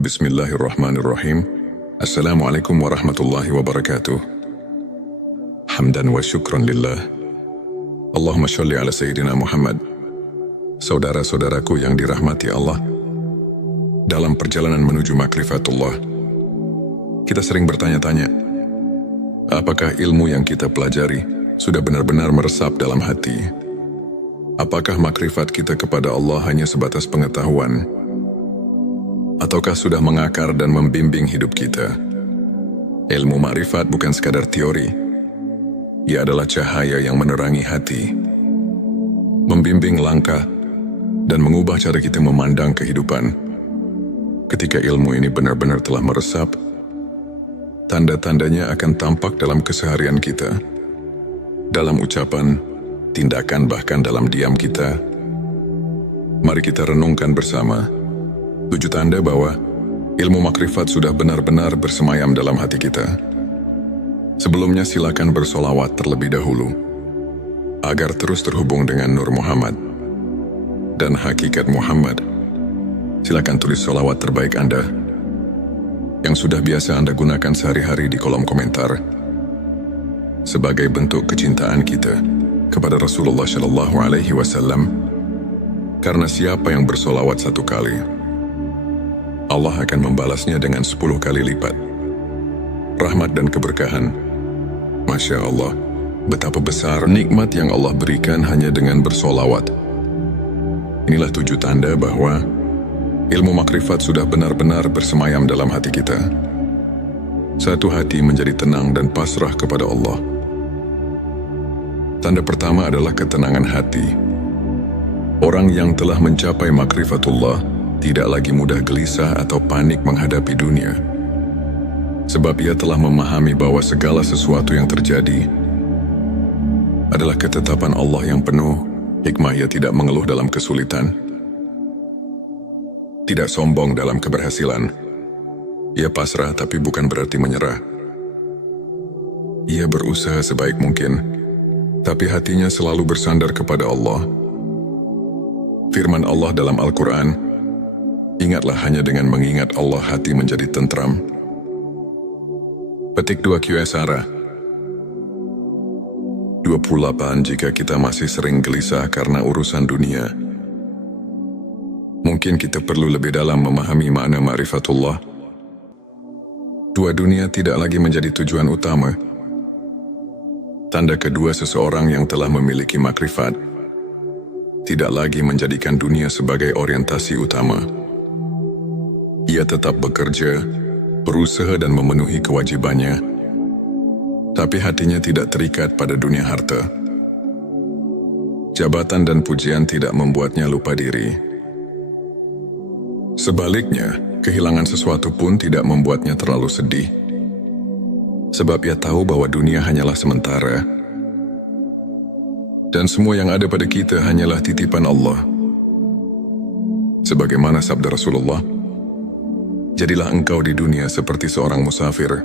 Bismillahirrahmanirrahim. Assalamualaikum warahmatullahi wabarakatuh. Hamdan wa syukran lillah. Allahumma sholli ala Sayyidina Muhammad. Saudara-saudaraku yang dirahmati Allah, dalam perjalanan menuju makrifatullah, kita sering bertanya-tanya, apakah ilmu yang kita pelajari sudah benar-benar meresap dalam hati? Apakah makrifat kita kepada Allah hanya sebatas pengetahuan? Ataukah sudah mengakar dan membimbing hidup kita? Ilmu makrifat bukan sekadar teori. Ia adalah cahaya yang menerangi hati, membimbing langkah, dan mengubah cara kita memandang kehidupan. Ketika ilmu ini benar-benar telah meresap, tanda-tandanya akan tampak dalam keseharian kita, dalam ucapan, tindakan, bahkan dalam diam kita. Mari kita renungkan bersama 7 tanda bahwa ilmu makrifat sudah benar-benar bersemayam dalam hati kita. Sebelumnya silakan bersolawat terlebih dahulu, agar terus terhubung dengan Nur Muhammad dan hakikat Muhammad. Silakan tulis solawat terbaik Anda, yang sudah biasa Anda gunakan sehari-hari di kolom komentar, sebagai bentuk kecintaan kita kepada Rasulullah Shallallahu Alaihi Wasallam. Karena siapa yang bersolawat 1 kali, Allah akan membalasnya dengan 10 kali lipat rahmat dan keberkahan. Masya Allah, betapa besar nikmat yang Allah berikan hanya dengan bersolawat. Inilah 7 tanda bahwa ilmu makrifat sudah benar-benar bersemayam dalam hati kita. Satu hati menjadi tenang dan pasrah kepada Allah. Tanda pertama adalah ketenangan hati. Orang yang telah mencapai makrifatullah tidak lagi mudah gelisah atau panik menghadapi dunia. Sebab ia telah memahami bahwa segala sesuatu yang terjadi adalah ketetapan Allah yang penuh hikmah. Ia tidak mengeluh dalam kesulitan, tidak sombong dalam keberhasilan. Ia pasrah tapi bukan berarti menyerah. Ia berusaha sebaik mungkin, tapi hatinya selalu bersandar kepada Allah. Firman Allah dalam Al-Quran, ingatlah hanya dengan mengingat Allah hati menjadi tentram. Petik 2 Qsara 28. Jika kita masih sering gelisah karena urusan dunia, mungkin kita perlu lebih dalam memahami makna ma'rifatullah. Dunia tidak lagi menjadi tujuan utama. Tanda kedua seseorang yang telah memiliki makrifat tidak lagi menjadikan dunia sebagai orientasi utama. Ia tetap bekerja, berusaha dan memenuhi kewajibannya, tapi hatinya tidak terikat pada dunia harta. Jabatan dan pujian tidak membuatnya lupa diri. Sebaliknya, kehilangan sesuatu pun tidak membuatnya terlalu sedih. Sebab ia tahu bahwa dunia hanyalah sementara, dan semua yang ada pada kita hanyalah titipan Allah. Sebagaimana sabda Rasulullah, jadilah engkau di dunia seperti seorang musafir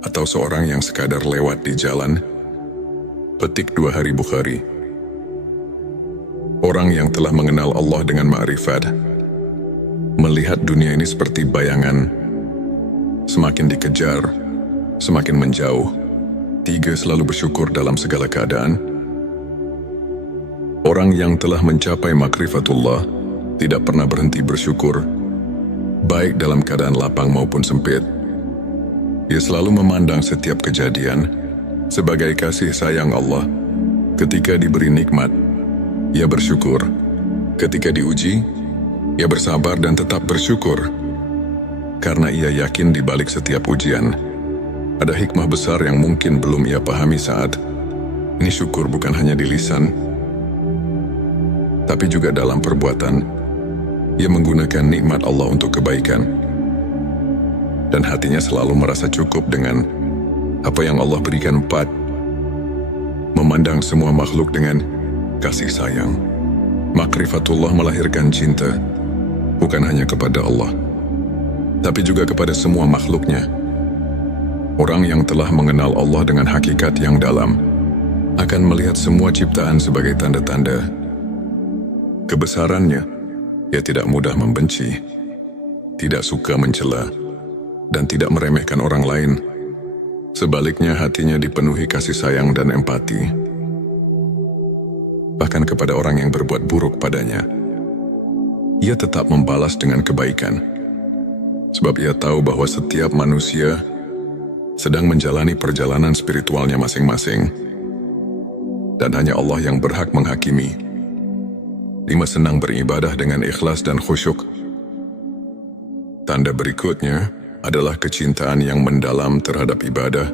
atau seorang yang sekadar lewat di jalan. Petik 2 Hari Bukhari. Orang yang telah mengenal Allah dengan ma'rifat melihat dunia ini seperti bayangan, semakin dikejar, semakin menjauh. 3. Selalu bersyukur dalam segala keadaan. Orang yang telah mencapai makrifatullah tidak pernah berhenti bersyukur, baik dalam keadaan lapang maupun sempit. Ia selalu memandang setiap kejadian sebagai kasih sayang Allah. Ketika diberi nikmat, ia bersyukur. Ketika diuji, ia bersabar dan tetap bersyukur. Karena ia yakin di balik setiap ujian ada hikmah besar yang mungkin belum ia pahami saat ini. Syukur bukan hanya di lisan, tapi juga dalam perbuatan. Ia menggunakan nikmat Allah untuk kebaikan, dan hatinya selalu merasa cukup dengan apa yang Allah berikan. 4. Memandang semua makhluk dengan kasih sayang. Makrifatullah melahirkan cinta, bukan hanya kepada Allah, tapi juga kepada semua makhluknya. Orang yang telah mengenal Allah dengan hakikat yang dalam akan melihat semua ciptaan sebagai tanda-tanda kebesarannya. Ia tidak mudah membenci, tidak suka mencela, dan tidak meremehkan orang lain. Sebaliknya hatinya dipenuhi kasih sayang dan empati. Bahkan kepada orang yang berbuat buruk padanya, ia tetap membalas dengan kebaikan. Sebab ia tahu bahwa setiap manusia sedang menjalani perjalanan spiritualnya masing-masing. Dan hanya Allah yang berhak menghakimi. 5. Senang beribadah dengan ikhlas dan khusyuk. Tanda berikutnya adalah kecintaan yang mendalam terhadap ibadah.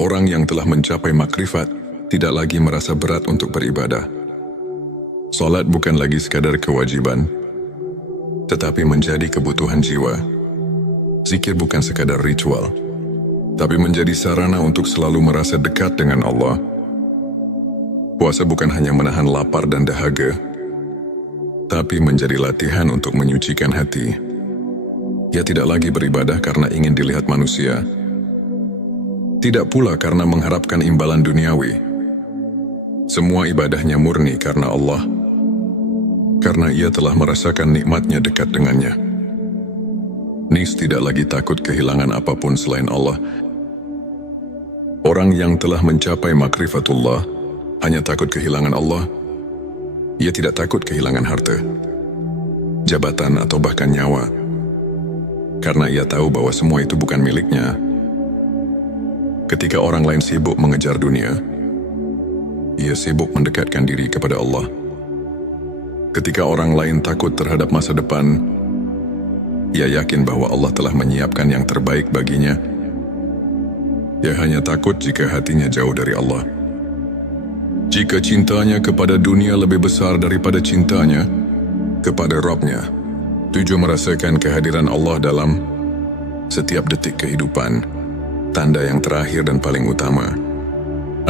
Orang yang telah mencapai makrifat tidak lagi merasa berat untuk beribadah. Salat bukan lagi sekadar kewajiban, tetapi menjadi kebutuhan jiwa. Zikir bukan sekadar ritual, tapi menjadi sarana untuk selalu merasa dekat dengan Allah. Puasa bukan hanya menahan lapar dan dahaga, tapi menjadi latihan untuk menyucikan hati. Ia tidak lagi beribadah karena ingin dilihat manusia, tidak pula karena mengharapkan imbalan duniawi. Semua ibadahnya murni karena Allah, karena ia telah merasakan nikmatnya dekat dengannya. Nis tidak lagi takut kehilangan apapun selain Allah. Orang yang telah mencapai makrifatullah hanya takut kehilangan Allah. Ia tidak takut kehilangan harta, jabatan atau bahkan nyawa, karena ia tahu bahwa semua itu bukan miliknya. Ketika orang lain sibuk mengejar dunia, ia sibuk mendekatkan diri kepada Allah. Ketika orang lain takut terhadap masa depan, ia yakin bahwa Allah telah menyiapkan yang terbaik baginya. Ia hanya takut jika hatinya jauh dari Allah. Jika cintanya kepada dunia lebih besar daripada cintanya kepada Rabb-Nya. 7. Merasakan kehadiran Allah dalam setiap detik kehidupan. Tanda yang terakhir dan paling utama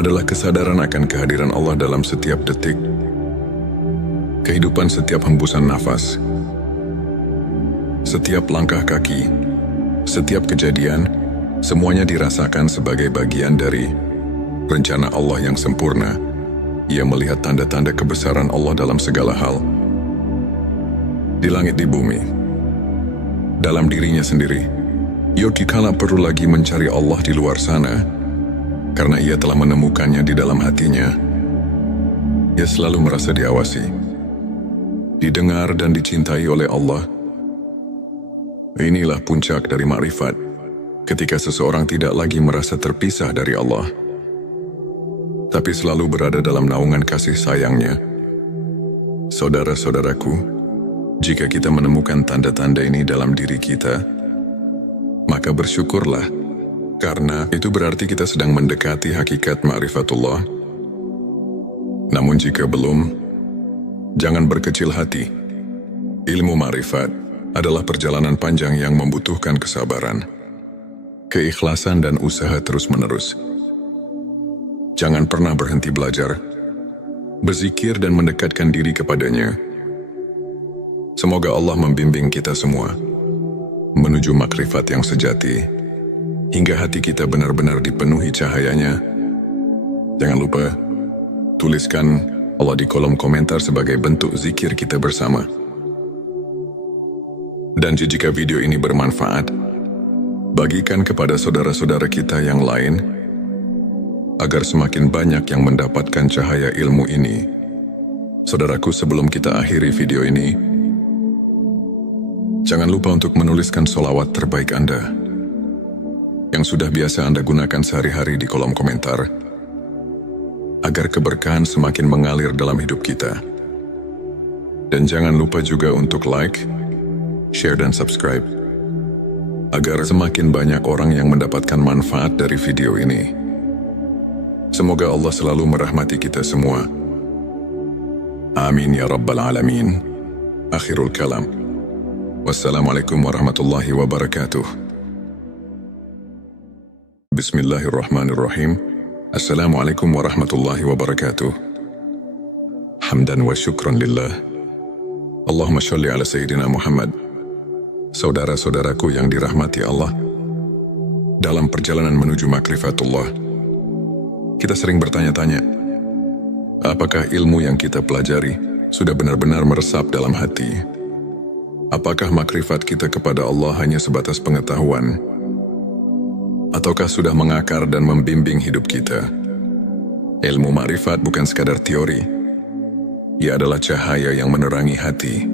adalah kesadaran akan kehadiran Allah dalam setiap detik kehidupan, setiap hembusan nafas, setiap langkah kaki, setiap kejadian, semuanya dirasakan sebagai bagian dari rencana Allah yang sempurna. Ia melihat tanda-tanda kebesaran Allah dalam segala hal, di langit, di bumi, dalam dirinya sendiri. Yogi kala perlu lagi mencari Allah di luar sana, karena ia telah menemukannya di dalam hatinya. Ia selalu merasa diawasi, didengar dan dicintai oleh Allah. Inilah puncak dari makrifat, ketika seseorang tidak lagi merasa terpisah dari Allah, tapi selalu berada dalam naungan kasih sayangnya. Saudara-saudaraku, jika kita menemukan tanda-tanda ini dalam diri kita, maka bersyukurlah, karena itu berarti kita sedang mendekati hakikat ma'rifatullah. Namun jika belum, jangan berkecil hati. Ilmu ma'rifat adalah perjalanan panjang yang membutuhkan kesabaran, keikhlasan dan usaha terus-menerus. Jangan pernah berhenti belajar, berzikir dan mendekatkan diri kepadanya. Semoga Allah membimbing kita semua menuju makrifat yang sejati, hingga hati kita benar-benar dipenuhi cahayanya. Jangan lupa, tuliskan Allah di kolom komentar sebagai bentuk zikir kita bersama. Dan jika video ini bermanfaat, bagikan kepada saudara-saudara kita yang lain, agar semakin banyak yang mendapatkan cahaya ilmu ini. Saudaraku, sebelum kita akhiri video ini, jangan lupa untuk menuliskan sholawat terbaik Anda, yang sudah biasa Anda gunakan sehari-hari di kolom komentar, agar keberkahan semakin mengalir dalam hidup kita. Dan jangan lupa juga untuk like, share dan subscribe, agar semakin banyak orang yang mendapatkan manfaat dari video ini. Semoga Allah selalu merahmati kita semua. Amin ya Rabbal Alamin. Akhirul kalam. Wassalamualaikum warahmatullahi wabarakatuh. Bismillahirrahmanirrahim. Assalamualaikum warahmatullahi wabarakatuh. Hamdan wa syukran lillah. Allahumma sholli ala Sayyidina Muhammad. Saudara-saudaraku yang dirahmati Allah, dalam perjalanan menuju makrifatullah, kita sering bertanya-tanya, apakah ilmu yang kita pelajari sudah benar-benar meresap dalam hati? Apakah makrifat kita kepada Allah hanya sebatas pengetahuan? Ataukah sudah mengakar dan membimbing hidup kita? Ilmu makrifat bukan sekadar teori. Ia adalah cahaya yang menerangi hati,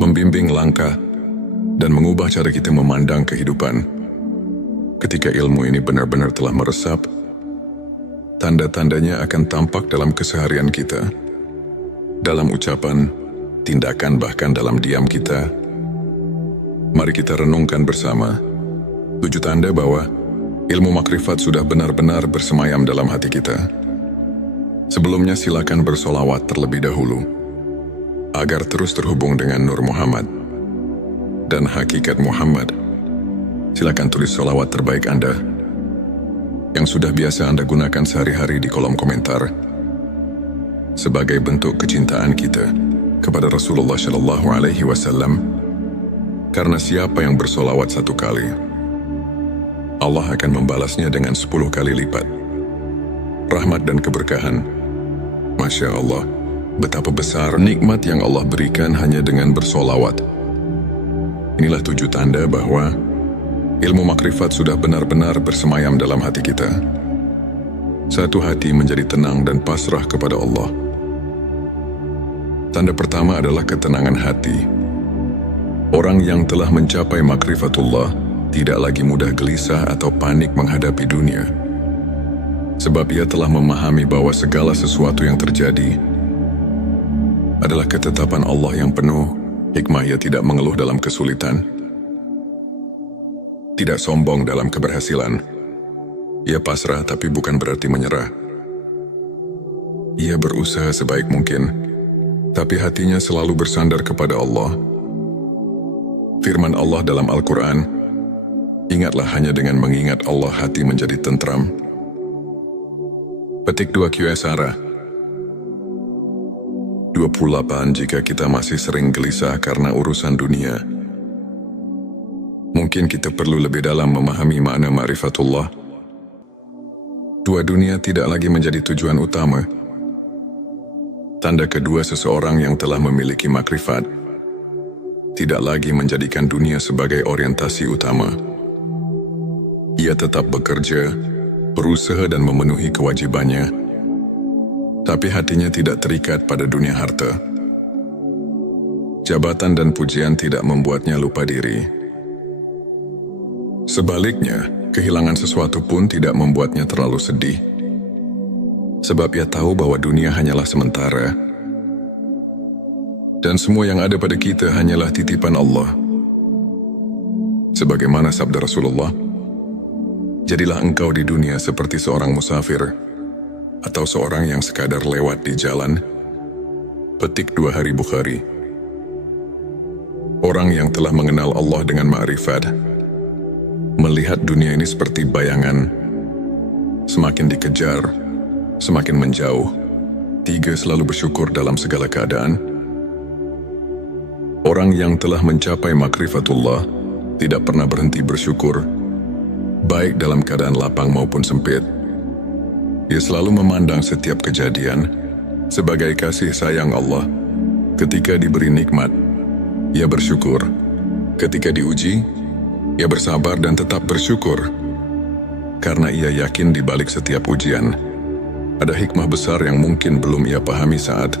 membimbing langkah, dan mengubah cara kita memandang kehidupan. Ketika ilmu ini benar-benar telah meresap, tanda-tandanya akan tampak dalam keseharian kita, dalam ucapan, tindakan, bahkan dalam diam kita. Mari kita renungkan bersama 7 tanda bahwa ilmu makrifat sudah benar-benar bersemayam dalam hati kita. Sebelumnya silakan bersolawat terlebih dahulu, agar terus terhubung dengan Nur Muhammad dan hakikat Muhammad. Silakan tulis solawat terbaik Anda yang sudah biasa Anda gunakan sehari-hari di kolom komentar, sebagai bentuk kecintaan kita kepada Rasulullah Shallallahu Alaihi Wasallam. Karena siapa yang bersolawat 1 kali, Allah akan membalasnya dengan 10 kali lipat rahmat dan keberkahan. Masya Allah, betapa besar nikmat yang Allah berikan hanya dengan bersolawat. Inilah 7 tanda bahwa ilmu makrifat sudah benar-benar bersemayam dalam hati kita. Satu hati menjadi tenang dan pasrah kepada Allah. Tanda pertama adalah ketenangan hati. Orang yang telah mencapai makrifatullah tidak lagi mudah gelisah atau panik menghadapi dunia. Sebab ia telah memahami bahwa segala sesuatu yang terjadi adalah ketetapan Allah yang penuh hikmah. Ia tidak mengeluh dalam kesulitan, tidak sombong dalam keberhasilan. Ia pasrah tapi bukan berarti menyerah. Ia berusaha sebaik mungkin, tapi hatinya selalu bersandar kepada Allah. Firman Allah dalam Al-Quran, ingatlah hanya dengan mengingat Allah hati menjadi tentram. Petik 2 Qsara 28. Jika kita masih sering gelisah karena urusan dunia, mungkin kita perlu lebih dalam memahami makna ma'rifatullah. Dunia tidak lagi menjadi tujuan utama. Tanda kedua seseorang yang telah memiliki makrifat tidak lagi menjadikan dunia sebagai orientasi utama. Ia tetap bekerja, berusaha dan memenuhi kewajibannya, tapi hatinya tidak terikat pada dunia harta. Jabatan dan pujian tidak membuatnya lupa diri. Sebaliknya, kehilangan sesuatu pun tidak membuatnya terlalu sedih. Sebab ia tahu bahwa dunia hanyalah sementara. Dan semua yang ada pada kita hanyalah titipan Allah. Sebagaimana sabda Rasulullah, jadilah engkau di dunia seperti seorang musafir atau seorang yang sekadar lewat di jalan. Petik 2 Hari Bukhari. Orang yang telah mengenal Allah dengan ma'rifat melihat dunia ini seperti bayangan, semakin dikejar, semakin menjauh. 3. Selalu bersyukur dalam segala keadaan. Orang yang telah mencapai makrifatullah tidak pernah berhenti bersyukur, baik dalam keadaan lapang maupun sempit. Ia selalu memandang setiap kejadian sebagai kasih sayang Allah. Ketika diberi nikmat, ia bersyukur. Ketika diuji, ia bersabar dan tetap bersyukur. Karena ia yakin di balik setiap ujian ada hikmah besar yang mungkin belum ia pahami saat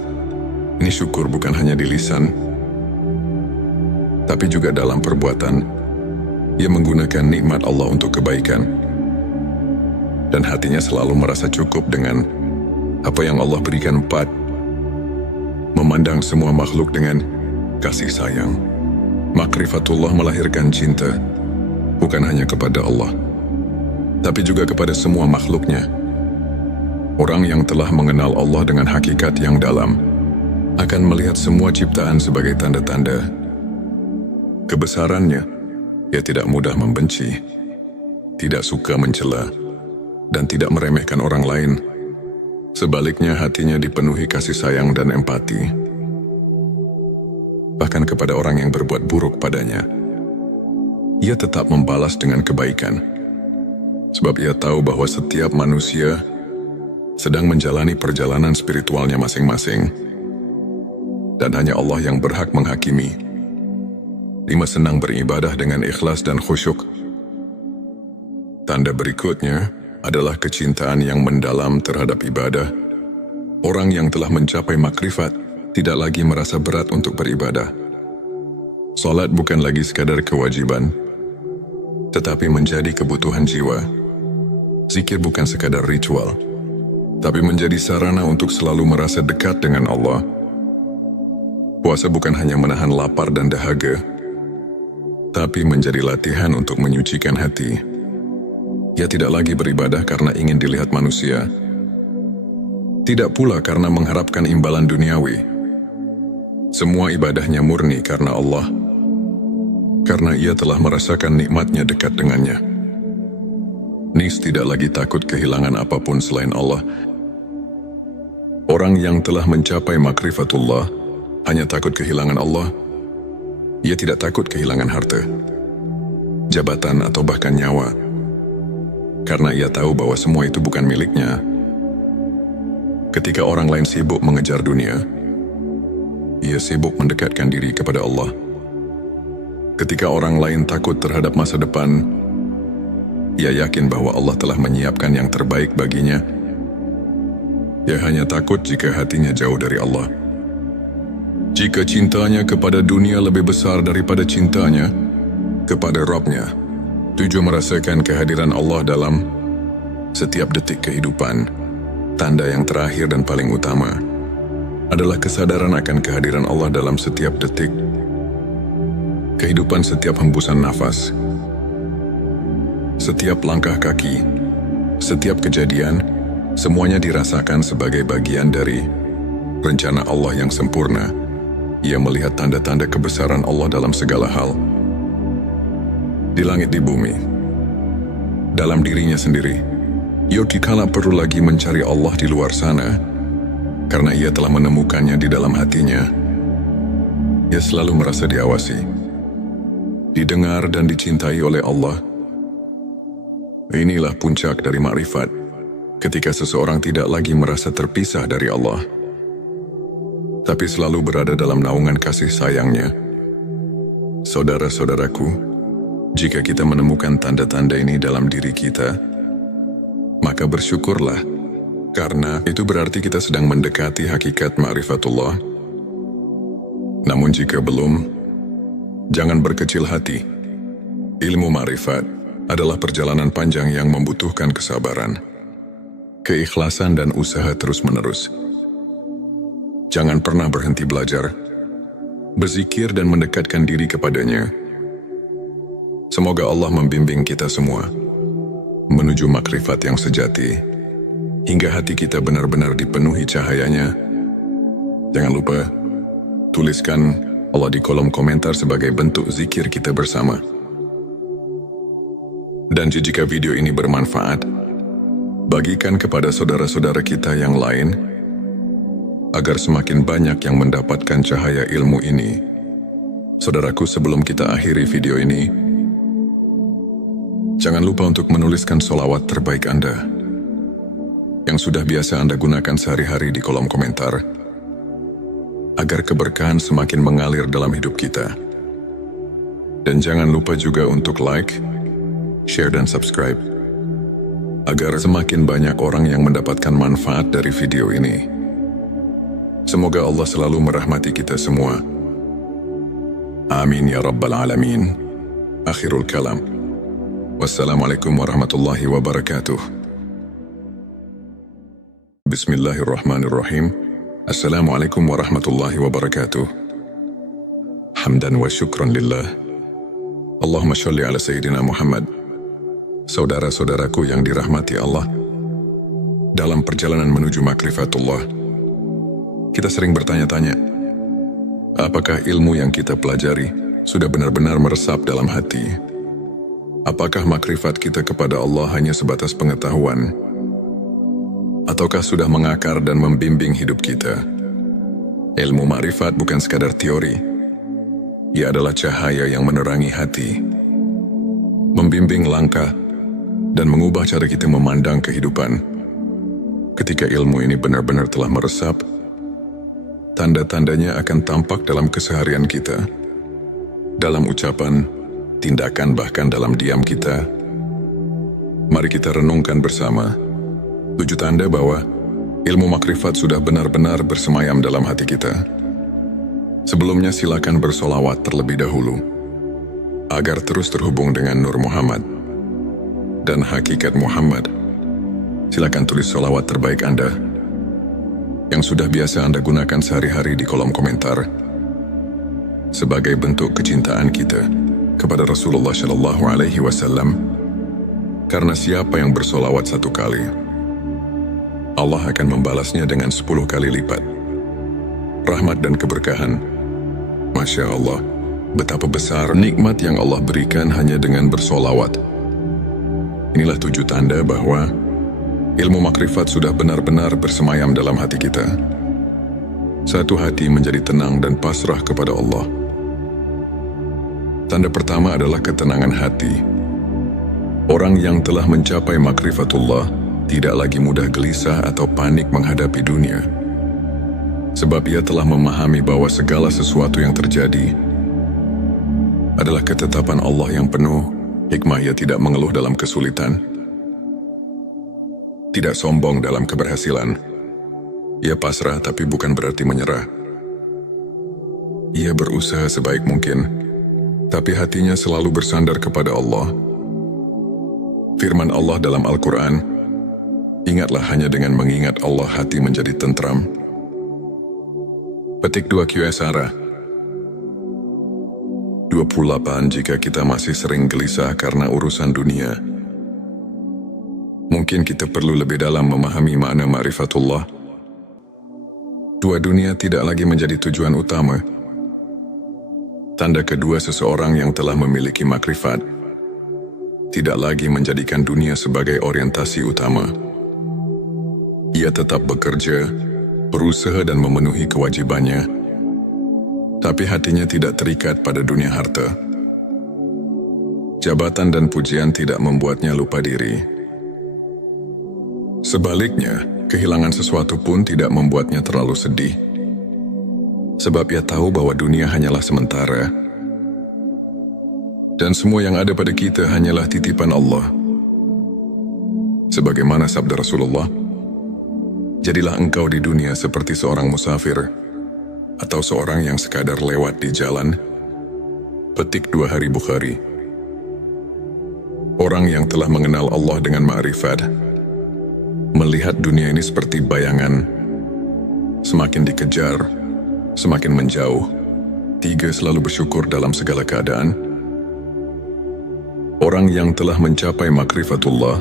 ini. Syukur bukan hanya di lisan, tapi juga dalam perbuatan. Ia menggunakan nikmat Allah untuk kebaikan, dan hatinya selalu merasa cukup dengan apa yang Allah berikan. 4. Memandang semua makhluk dengan kasih sayang. Makrifatullah melahirkan cinta, bukan hanya kepada Allah, tapi juga kepada semua makhluknya. Orang yang telah mengenal Allah dengan hakikat yang dalam akan melihat semua ciptaan sebagai tanda-tanda kebesarannya. Ia tidak mudah membenci, tidak suka mencela, dan tidak meremehkan orang lain. Sebaliknya, hatinya dipenuhi kasih sayang dan empati, bahkan kepada orang yang berbuat buruk padanya. Ia tetap membalas dengan kebaikan, sebab ia tahu bahwa setiap manusia sedang menjalani perjalanan spiritualnya masing-masing, dan hanya Allah yang berhak menghakimi 5. Senang beribadah dengan ikhlas dan khusyuk. Tanda berikutnya adalah kecintaan yang mendalam terhadap ibadah. Orang yang telah mencapai makrifat tidak lagi merasa berat untuk beribadah. Salat bukan lagi sekadar kewajiban, tetapi menjadi kebutuhan jiwa. Zikir bukan sekadar ritual, tapi menjadi sarana untuk selalu merasa dekat dengan Allah. Puasa bukan hanya menahan lapar dan dahaga, tapi menjadi latihan untuk menyucikan hati. Ia tidak lagi beribadah karena ingin dilihat manusia, tidak pula karena mengharapkan imbalan duniawi. Semua ibadahnya murni karena Allah, karena ia telah merasakan nikmatnya dekat dengannya. Nis tidak lagi takut kehilangan apapun selain Allah. Orang yang telah mencapai makrifatullah hanya takut kehilangan Allah. Ia tidak takut kehilangan harta, jabatan, atau bahkan nyawa, karena ia tahu bahwa semua itu bukan miliknya. Ketika orang lain sibuk mengejar dunia, ia sibuk mendekatkan diri kepada Allah. Ketika orang lain takut terhadap masa depan, ia yakin bahwa Allah telah menyiapkan yang terbaik baginya. Ia hanya takut jika hatinya jauh dari Allah. Jika cintanya kepada dunia lebih besar daripada cintanya kepada Rabb-Nya. 7. Merasakan kehadiran Allah dalam setiap detik kehidupan. Tanda yang terakhir dan paling utama adalah kesadaran akan kehadiran Allah dalam setiap detik kehidupan. Setiap hembusan nafas, setiap langkah kaki, setiap kejadian, semuanya dirasakan sebagai bagian dari rencana Allah yang sempurna. Ia melihat tanda-tanda kebesaran Allah dalam segala hal, di langit, di bumi, dalam dirinya sendiri. Ia dikala perlu lagi mencari Allah di luar sana, karena ia telah menemukannya di dalam hatinya. Ia selalu merasa diawasi, didengar, dan dicintai oleh Allah. Inilah puncak dari makrifat, ketika seseorang tidak lagi merasa terpisah dari Allah, tapi selalu berada dalam naungan kasih sayangnya. Saudara-saudaraku, jika kita menemukan tanda-tanda ini dalam diri kita, maka bersyukurlah, karena itu berarti kita sedang mendekati hakikat ma'rifatullah. Namun jika belum, jangan berkecil hati. Ilmu ma'rifat adalah perjalanan panjang yang membutuhkan kesabaran, keikhlasan, dan usaha terus-menerus. Jangan pernah berhenti belajar, berzikir, dan mendekatkan diri kepadanya. Semoga Allah membimbing kita semua menuju makrifat yang sejati, hingga hati kita benar-benar dipenuhi cahayanya. Jangan lupa, tuliskan Allah di kolom komentar sebagai bentuk zikir kita bersama. Dan jika video ini bermanfaat, bagikan kepada saudara-saudara kita yang lain, agar semakin banyak yang mendapatkan cahaya ilmu ini. Saudaraku, sebelum kita akhiri video ini, jangan lupa untuk menuliskan sholawat terbaik Anda, yang sudah biasa Anda gunakan sehari-hari, di kolom komentar, agar keberkahan semakin mengalir dalam hidup kita. Dan jangan lupa juga untuk like, share, dan subscribe, agar semakin banyak orang yang mendapatkan manfaat dari video ini. Semoga Allah selalu merahmati kita semua. Amin ya Rabbal Alamin. Akhirul kalam. Wassalamualaikum warahmatullahi wabarakatuh. Bismillahirrahmanirrahim. Assalamualaikum warahmatullahi wabarakatuh. Hamdan wa syukran lillah. Allahumma sholli ala Sayyidina Muhammad. Saudara-saudaraku yang dirahmati Allah, dalam perjalanan menuju makrifatullah, kita sering bertanya-tanya, apakah ilmu yang kita pelajari sudah benar-benar meresap dalam hati? Apakah makrifat kita kepada Allah hanya sebatas pengetahuan? Ataukah sudah mengakar dan membimbing hidup kita? Ilmu makrifat bukan sekadar teori. Ia adalah cahaya yang menerangi hati, membimbing langkah, dan mengubah cara kita memandang kehidupan. Ketika ilmu ini benar-benar telah meresap, tanda-tandanya akan tampak dalam keseharian kita. dalam ucapan, tindakan, bahkan dalam diam kita. Mari kita renungkan bersama 7 tanda bahwa ilmu makrifat sudah benar-benar bersemayam dalam hati kita. Sebelumnya silakan bersolawat terlebih dahulu, agar terus terhubung dengan Nur Muhammad dan hakikat Muhammad. Silakan tulis solawat terbaik Anda yang sudah biasa Anda gunakan sehari-hari di kolom komentar sebagai bentuk kecintaan kita kepada Rasulullah Shallallahu Alaihi Wasallam. Karena siapa yang bersolawat 1 kali, Allah akan membalasnya dengan 10 kali lipat rahmat dan keberkahan. Masya Allah, betapa besar nikmat yang Allah berikan hanya dengan bersolawat. Inilah 7 tanda bahwa ilmu makrifat sudah benar-benar bersemayam dalam hati kita. Satu hati menjadi tenang dan pasrah kepada Allah. Tanda pertama adalah ketenangan hati. Orang yang telah mencapai makrifatullah tidak lagi mudah gelisah atau panik menghadapi dunia. Sebab ia telah memahami bahwa segala sesuatu yang terjadi adalah ketetapan Allah yang penuh hikmah. Ia tidak mengeluh dalam kesulitan, tidak sombong dalam keberhasilan. Ia pasrah tapi bukan berarti menyerah. Ia berusaha sebaik mungkin, tapi hatinya selalu bersandar kepada Allah. Firman Allah dalam Al-Quran, ingatlah hanya dengan mengingat Allah hati menjadi tentram. Petik 2 QSara 28. Jika kita masih sering gelisah karena urusan dunia, mungkin kita perlu lebih dalam memahami makna ma'rifatullah. 2 dunia tidak lagi menjadi tujuan utama. Tanda kedua seseorang yang telah memiliki makrifat tidak lagi menjadikan dunia sebagai orientasi utama. Ia tetap bekerja, berusaha dan memenuhi kewajibannya, tapi hatinya tidak terikat pada dunia harta. Jabatan dan pujian tidak membuatnya lupa diri. Sebaliknya, kehilangan sesuatu pun tidak membuatnya terlalu sedih. Sebab ia tahu bahwa dunia hanyalah sementara, dan semua yang ada pada kita hanyalah titipan Allah. Sebagaimana sabda Rasulullah, jadilah engkau di dunia seperti seorang musafir atau seorang yang sekadar lewat di jalan. Petik 2 Hari Bukhari. Orang yang telah mengenal Allah dengan ma'rifat melihat dunia ini seperti bayangan, semakin dikejar, semakin menjauh. 3. Selalu bersyukur dalam segala keadaan. Orang yang telah mencapai makrifatullah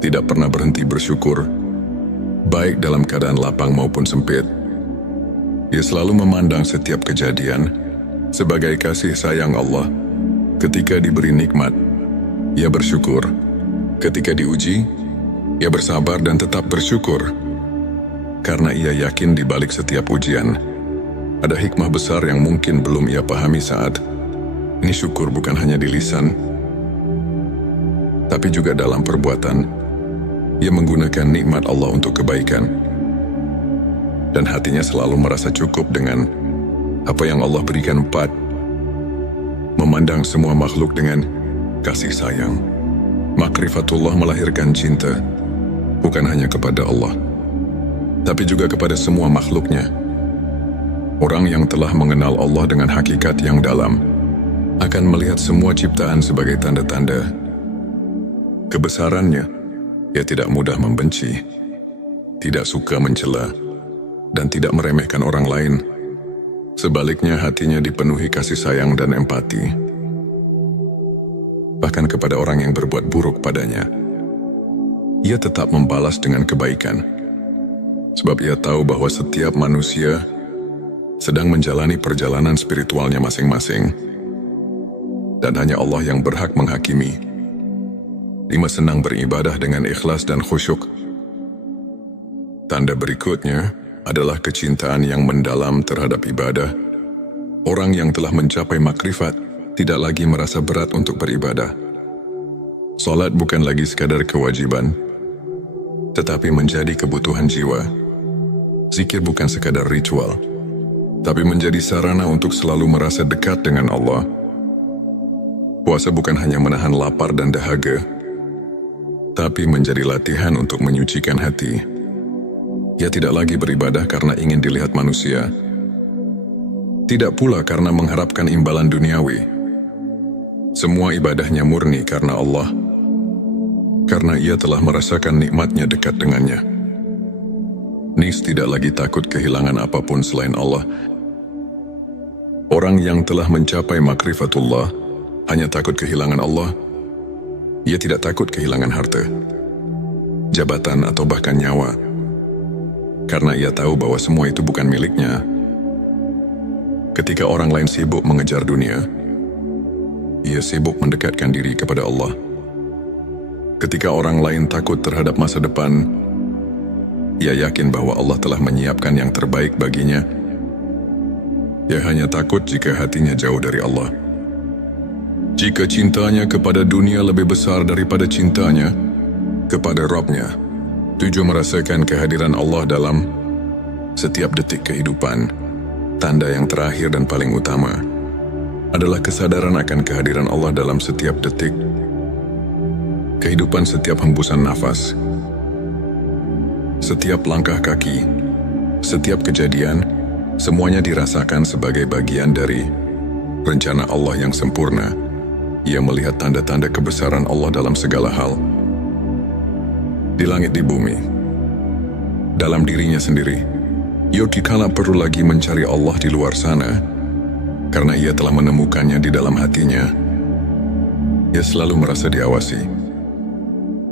tidak pernah berhenti bersyukur, baik dalam keadaan lapang maupun sempit. Ia selalu memandang setiap kejadian sebagai kasih sayang Allah. Ketika diberi nikmat, ia bersyukur. Ketika diuji, ia bersabar dan tetap bersyukur. Karena ia yakin di balik setiap ujian ada hikmah besar yang mungkin belum ia pahami saat ini. Syukur bukan hanya di lisan, tapi juga dalam perbuatan. Ia menggunakan nikmat Allah untuk kebaikan, dan hatinya selalu merasa cukup dengan apa yang Allah berikan. 4. Memandang semua makhluk dengan kasih sayang. Makrifatullah melahirkan cinta, bukan hanya kepada Allah, tapi juga kepada semua makhluknya. Orang yang telah mengenal Allah dengan hakikat yang dalam akan melihat semua ciptaan sebagai tanda-tanda kebesarannya. Ia tidak mudah membenci, tidak suka mencela, dan tidak meremehkan orang lain. Sebaliknya, hatinya dipenuhi kasih sayang dan empati, bahkan kepada orang yang berbuat buruk padanya. Ia tetap membalas dengan kebaikan, sebab ia tahu bahwa setiap manusia sedang menjalani perjalanan spiritualnya masing-masing, dan hanya Allah yang berhak menghakimi. 5. Senang beribadah dengan ikhlas dan khusyuk. Tanda berikutnya adalah kecintaan yang mendalam terhadap ibadah. Orang yang telah mencapai makrifat tidak lagi merasa berat untuk beribadah. Salat bukan lagi sekadar kewajiban, tetapi menjadi kebutuhan jiwa. Zikir bukan sekadar ritual, tapi menjadi sarana untuk selalu merasa dekat dengan Allah. Puasa bukan hanya menahan lapar dan dahaga, tapi menjadi latihan untuk menyucikan hati. Ia tidak lagi beribadah karena ingin dilihat manusia, tidak pula karena mengharapkan imbalan duniawi. Semua ibadahnya murni karena Allah, karena ia telah merasakan nikmatnya dekat dengannya. Nis tidak lagi takut kehilangan apapun selain Allah. Orang yang telah mencapai makrifatullah hanya takut kehilangan Allah. Ia tidak takut kehilangan harta, jabatan atau bahkan nyawa, karena ia tahu bahwa semua itu bukan miliknya. Ketika orang lain sibuk mengejar dunia, ia sibuk mendekatkan diri kepada Allah. Ketika orang lain takut terhadap masa depan, ia yakin bahwa Allah telah menyiapkan yang terbaik baginya. Ia hanya takut jika hatinya jauh dari Allah. Jika cintanya kepada dunia lebih besar daripada cintanya kepada Rabb-Nya, tujuh merasakan kehadiran Allah dalam setiap detik kehidupan. Tanda yang terakhir dan paling utama adalah kesadaran akan kehadiran Allah dalam setiap detik kehidupan, setiap hembusan nafas, setiap langkah kaki, setiap kejadian, semuanya dirasakan sebagai bagian dari rencana Allah yang sempurna. Ia melihat tanda-tanda kebesaran Allah dalam segala hal, di langit, di bumi, dalam dirinya sendiri. Ia dikala perlu lagi mencari Allah di luar sana, karena ia telah menemukannya di dalam hatinya. Ia selalu merasa diawasi,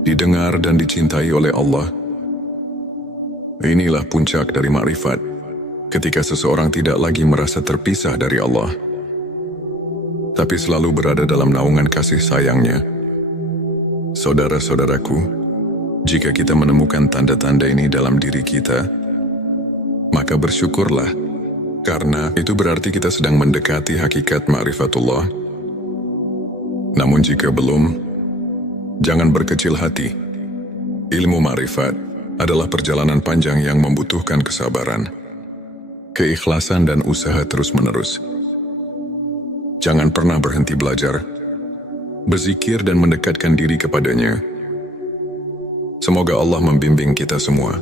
didengar dan dicintai oleh Allah. Inilah puncak dari makrifat, ketika seseorang tidak lagi merasa terpisah dari Allah, tapi selalu berada dalam naungan kasih sayangnya. Saudara-saudaraku, jika kita menemukan tanda-tanda ini dalam diri kita, maka bersyukurlah, karena itu berarti kita sedang mendekati hakikat ma'rifatullah. Namun jika belum, jangan berkecil hati. Ilmu ma'rifat adalah perjalanan panjang yang membutuhkan kesabaran, keikhlasan dan usaha terus-menerus. Jangan pernah berhenti belajar, berzikir dan mendekatkan diri kepadanya. Semoga Allah membimbing kita semua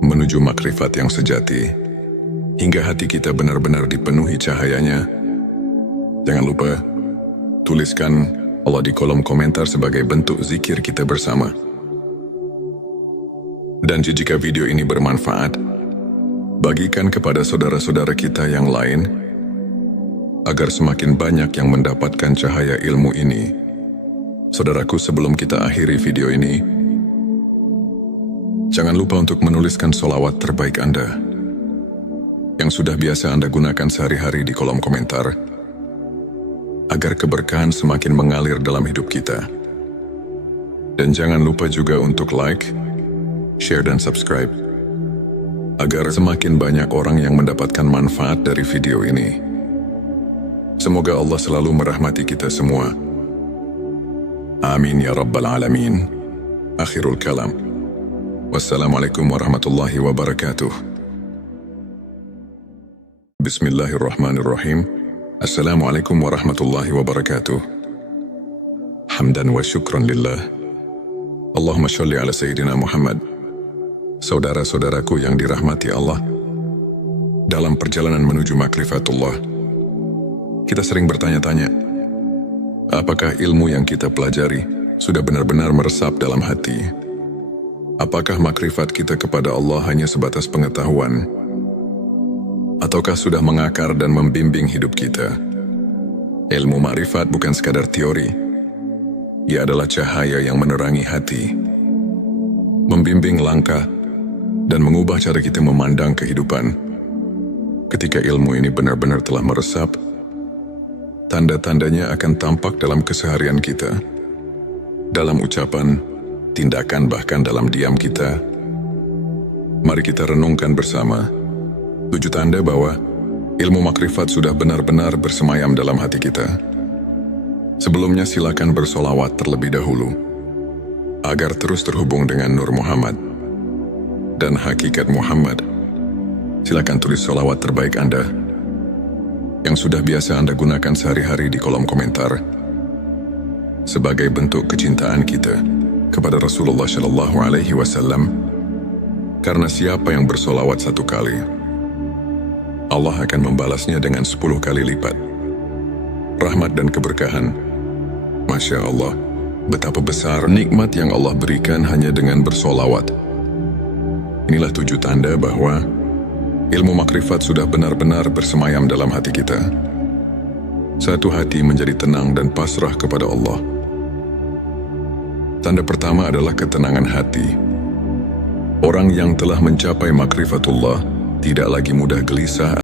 menuju makrifat yang sejati, hingga hati kita benar-benar dipenuhi cahayanya. Jangan lupa, tuliskan Allah di kolom komentar sebagai bentuk zikir kita bersama. Dan jika video ini bermanfaat, bagikan kepada saudara-saudara kita yang lain, agar semakin banyak yang mendapatkan cahaya ilmu ini. Saudaraku, sebelum kita akhiri video ini, jangan lupa untuk menuliskan sholawat terbaik Anda, yang sudah biasa Anda gunakan sehari-hari di kolom komentar, agar keberkahan semakin mengalir dalam hidup kita. Dan jangan lupa juga untuk like, share dan subscribe, agar semakin banyak orang yang mendapatkan manfaat dari video ini. Semoga Allah selalu merahmati kita semua. Amin ya Rabbal Alamin. Akhirul kalam. Wassalamualaikum warahmatullahi wabarakatuh. Bismillahirrahmanirrahim. Assalamualaikum warahmatullahi wabarakatuh. Hamdan wa syukran lillah. Allahumma sholli ala Sayyidina Muhammad. Saudara-saudaraku yang dirahmati Allah, dalam perjalanan menuju makrifatullah, kita sering bertanya-tanya, apakah ilmu yang kita pelajari sudah benar-benar meresap dalam hati? Apakah makrifat kita kepada Allah hanya sebatas pengetahuan? Ataukah sudah mengakar dan membimbing hidup kita? Ilmu makrifat bukan sekadar teori. Ia adalah cahaya yang menerangi hati, membimbing langkah, dan mengubah cara kita memandang kehidupan. Ketika ilmu ini benar-benar telah meresap, tanda-tandanya akan tampak dalam keseharian kita, dalam ucapan, tindakan, bahkan dalam diam kita. Mari kita renungkan bersama 7 tanda bahwa ilmu makrifat sudah benar-benar bersemayam dalam hati kita. Sebelumnya silakan bersolawat terlebih dahulu, agar terus terhubung dengan Nur Muhammad dan hakikat Muhammad. Silakan tulis solawat terbaik Anda, yang sudah biasa Anda gunakan sehari-hari di kolom komentar, sebagai bentuk kecintaan kita kepada Rasulullah Shallallahu Alaihi Wasallam. Karena siapa yang bersolawat 1 kali, Allah akan membalasnya dengan 10 kali lipat. Rahmat dan keberkahan. Masya Allah, betapa besar nikmat yang Allah berikan hanya dengan bersolawat. Inilah 7 tanda bahwa ilmu makrifat sudah benar-benar bersemayam dalam hati kita. Satu hati menjadi tenang dan pasrah kepada Allah. Tanda pertama adalah ketenangan hati. Orang yang telah mencapai makrifatullah tidak lagi mudah gelisah